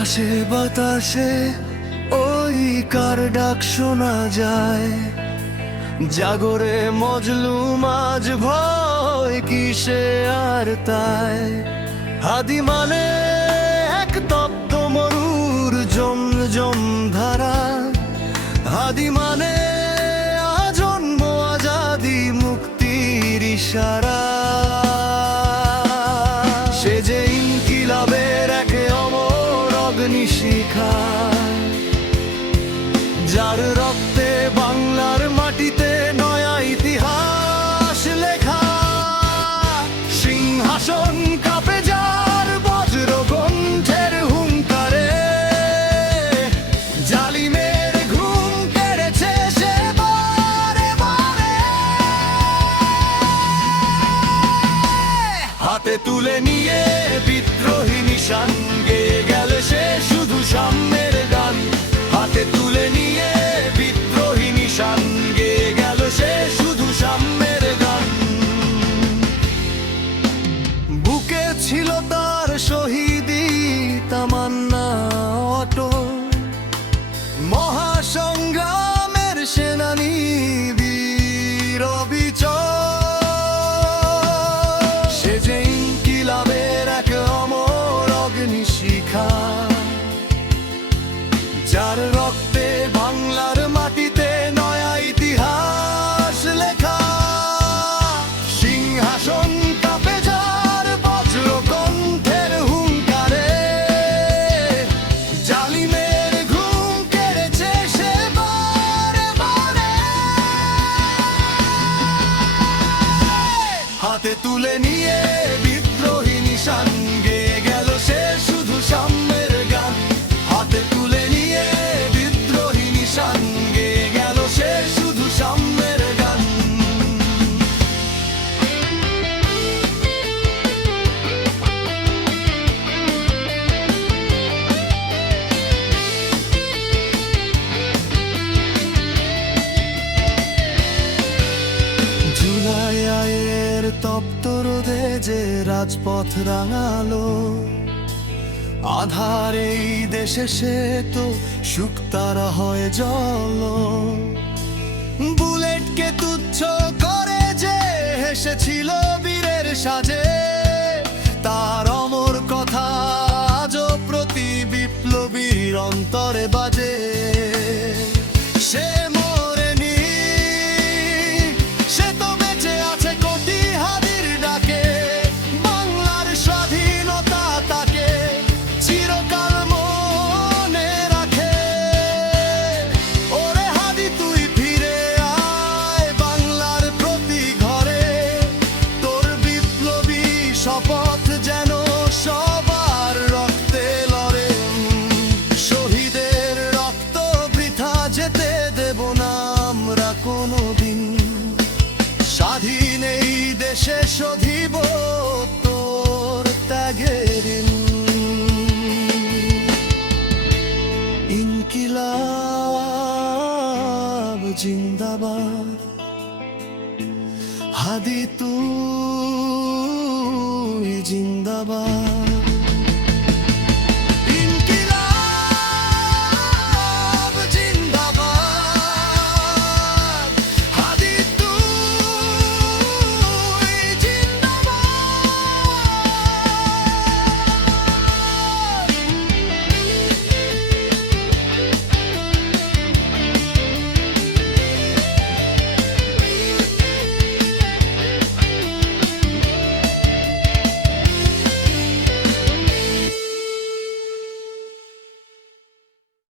আকাশে বাতাসে ওই কার ডাক শোনা যায়, জাগরে মজলুম আজ ভয় কিসে আর তাই। হাদি মানে এক তপ্ত মরুর জমজম ধারা, হাদি মানে আজন্ম আজাদি মুক্তির ইশারা। সে যে ইনকিলাবের এক অমর অগ্নিশিখা, যার রক্তে বাংলার মাটিতে নয়া ইতিহাস লেখা। সিংহাসন কাঁপে যার বজ্র কণ্ঠের হুঙ্কারে, জালিমের ঘুম কেড়েছে সে বারে বারে। হাতে তুলে নিয়ে বিদ্রোহী নিশান গেয়ে গেল সে শুধু সাম্যের গান। হাতে তুলে নিয়ে বিদ্রোহী নিশান গেয়ে গেল সে শুধু সাম্যের গান। বুকে ছিল তার শহীদি তামান্না অটল, মহাসংগ্রামের সেনানী বীর অবিচল। সে যে ইনকিলাবের এক অমর অগ্নিশিখা, যার রক্তে বাংলার মাটিতে নয়া ইতিহাস লেখা। সিংহাসন কাঁপে যার বজ্র কণ্ঠের হুঙ্কারে, জালিমের ঘুম কেড়েছে সে বারে বারে। হাতে তুলে নিয়ে বিদ্রোহী নিশান গেয়ে গেল সে শুধু সাম্যের গান। হাতে তুলে নিয়ে বিদ্রোহী নিশান গেয়ে গেল সে শুধু সাম্যের গান। জুলাইয়ের তপ্ত রোদে যে রাজপথ রাঙালো, আধার এই দেশে সে তো শুকতারা হয়ে জল। বুলেটকে তুচ্ছ করে যে হেসেছিল বীরের সাজে, তার অমর কথা আজও প্রতি বিপ্লবীর অন্তরে বাজে। সে মরেনি, সে তো বেঁচে আছে কোটি হাদির ডাকে। বাংলার স্বাধীনতা তাকে চিরকাল মনে রাখে। ওরে হাদি তুই ফিরে আয় বাংলার প্রতি ঘরে, তোর বিপ্লবী শপথ যেন সবার রক্তে লড়ে। শহীদের রক্ত বৃথা যেতে দেব না আমরা কোনোদিন, স্বাধীন এই দেশে শোধিব তোর ত্যাগের ঋণ। ইনকিলাব জিন্দাবাদ, হাদি তুই জিন্দাবাদ।